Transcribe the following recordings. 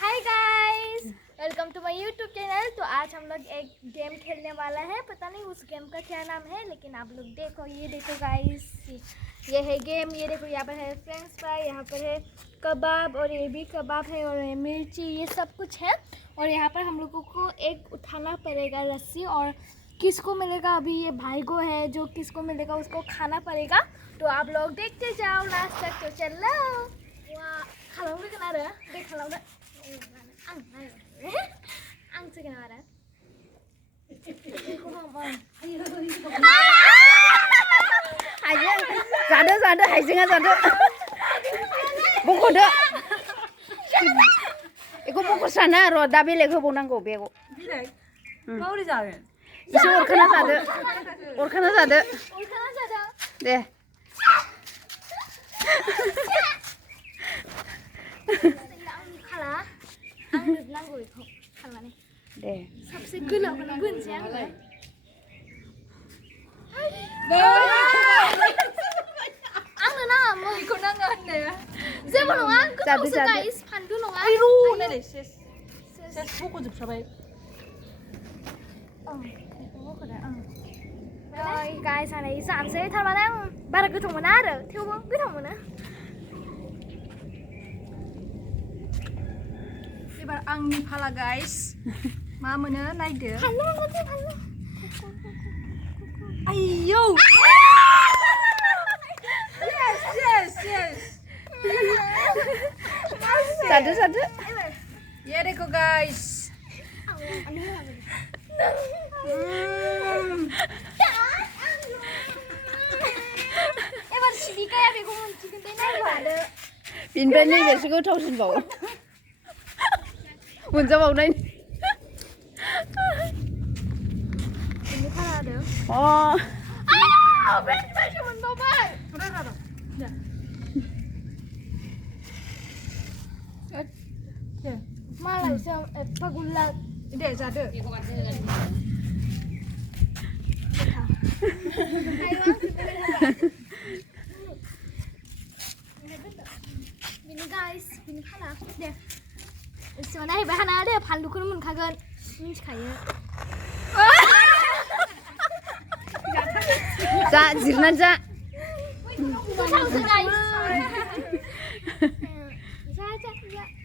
Hi guys, welcome to माय YouTube channel. तो आज हम लोग एक गेम खेलने वाला है। पता नहीं उस गेम का क्या नाम है, लेकिन आप लोग देखो। ये देखो गाइस, ये है गेम। ये देखो, यहाँ पर है फ्रेंच फ्राई, यहाँ पर है कबाब, और ये भी कबाब है, और ये मिर्ची, ये सब कुछ है। और यहाँ पर हम लोगों को एक उठाना पड़ेगा रस्सी, और किसको मिलेगा अभी ये भाई को है, जो किसको मिलेगा उसको खाना पड़ेगा। तो आप लोग देखते जाओ लास्ट तक। तो चलो खालामनो गोन आरो दे खालामनो आं सिगां आरो जादो जादो हाइजेंआ जादो बख'दो बेखौ बख'साना र' दा बेलेग होबावनांगौ बेखौ माबोरै जागोन एसे अरखाना जादो दे दे सबसे गोलावखौनो बोनसै आङो। आंनो नाङा बेखौ नाङा होननो जेबो नङा। गोथावसो गाइस, फानलु नङा। नायलाय सेस बख'जोबखाबाय। गाइस आं जानोसै। थारमाने आं बारा गोथाव मोना आरो, थेवबो गोथाव मोनो। एबार आंनि फाला गाइस, मा मोनो नायदो। फानलु मोनगोन, फानलु। आयौ जादो जादो ये देखो गाइस। एबार सिबिकाया बेखौ मोनसिगोन दे, नायलादो। बिनिफ्राय नैबेसो गोथावसिनबावो मोनजाबावनाय। बिनि फाला आरो फ्रेन्च फ्राइसो मोनबावबाय। मालायसो एफा गुल्ला। दे जादो। बिनि गाइस, बिनि फाला दे एसेबां नायबाय हाना दे। फानलुखौनो मोनखागोन, मिथिखायो। जा जिरनानै जा गोथावसो गाइस। जा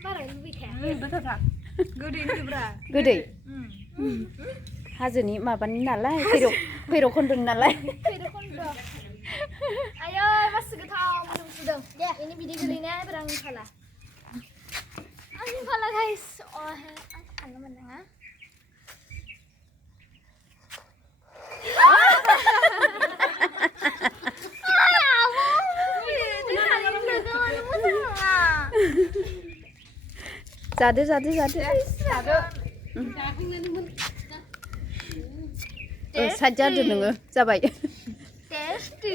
बारा लुबैखाया। गोदै होब्रा। गोदै हाजोनि माबानि नालाय भैरबखुन्दनि नालाय। आयै मासे गोथाव मोदोमसुदों। दे बेनि बिदै गोलैनाया एबार आंनि फाला। आंनि फाला गाइस। आं फानलु मोननाङा। जादो जादो साइड जादो नोङो जाबाय। टेस्टी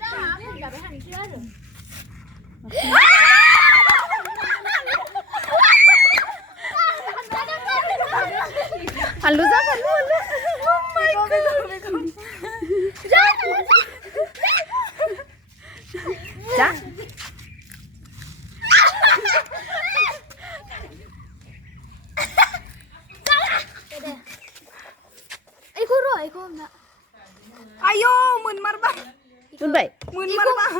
जाबाय हानोसै आरो फानलु जा जा आयौ मोनमारबाय। मोनबाय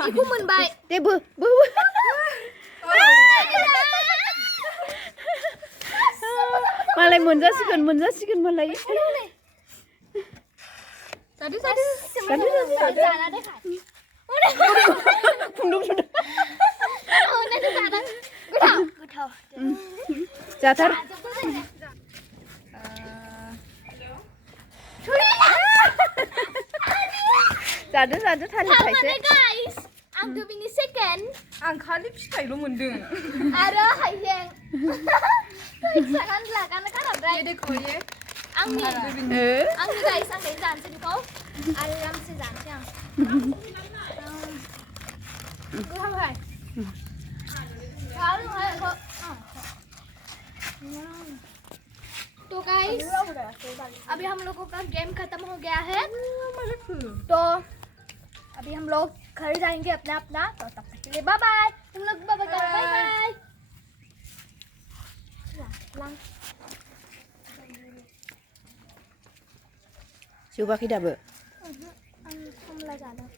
इखौ मोनबाय। दे बो मालाय मोनजासिगोन मालाय। जादो जाना दे फुंदुं गोथाव जाथार जादो थालिर थाइसे। गाइस, आंथ' बिनि सेकेन्ड। आं खालि फिथाइल' मोनदों आरो हाइजें फैसागान लागानो खालामबाय। ये देखो ये आंनि गाइस, आं दायो जानोसै बेखौ आरामसे जानोसै आं। गोथावहाय। तो गाइस अभी हम लोगों का गेम खत्म हो गया है, तो अभी हम लोग घर जाएंगे अपना। तो तब तक के लिए बाय बाय। तुम लोग बाय बाय। लां जोबाखै दाबो आं खमला जादों